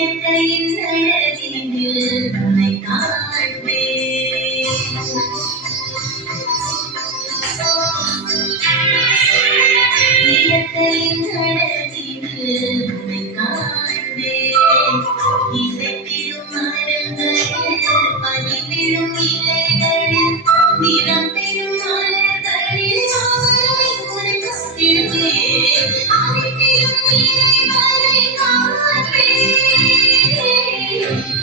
இயற்கையின் அழகினில் உன்னை காண்பேன். இயற்கையின் அழகினில் உன்னை காண்பேன். இசைத்திடும் மரங்களில் பதிவிடும் இலைகளில் நிறம் பெறும் மலர்களில் உன்னை காத்திடுவேன். அனைத்திலும் இறைவனை காண்பேன்.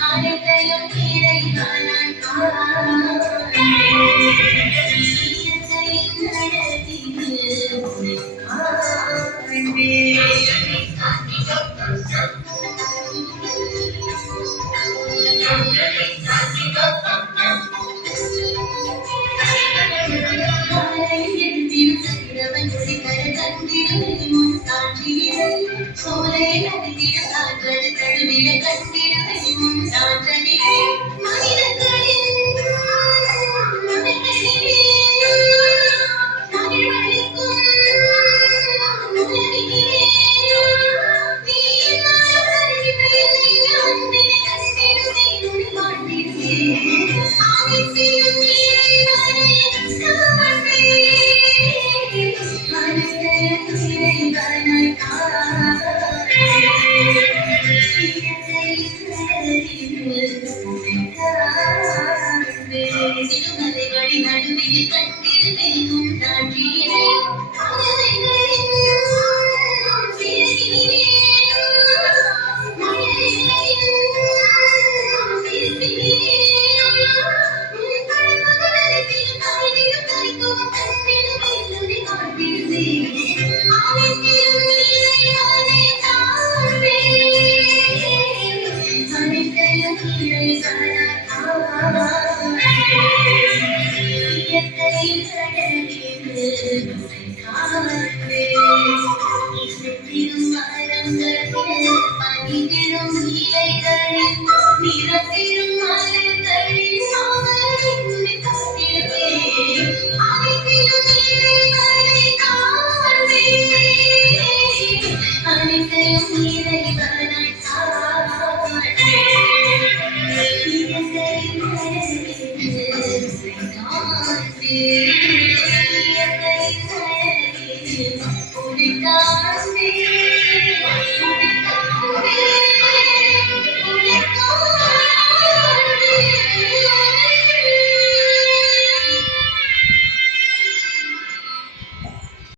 அனைத்தையும் இறைவனாய் காண்பேன். இயற்கையின் அழகினில் உன்னை காண்பேன். காலையில் எழுந்திடும் சகிரவன் ஒளிகர கண்டிடும் முன் காண்கிறேன். சோலையில் அடித்திடும் கால்கள் தழுவிட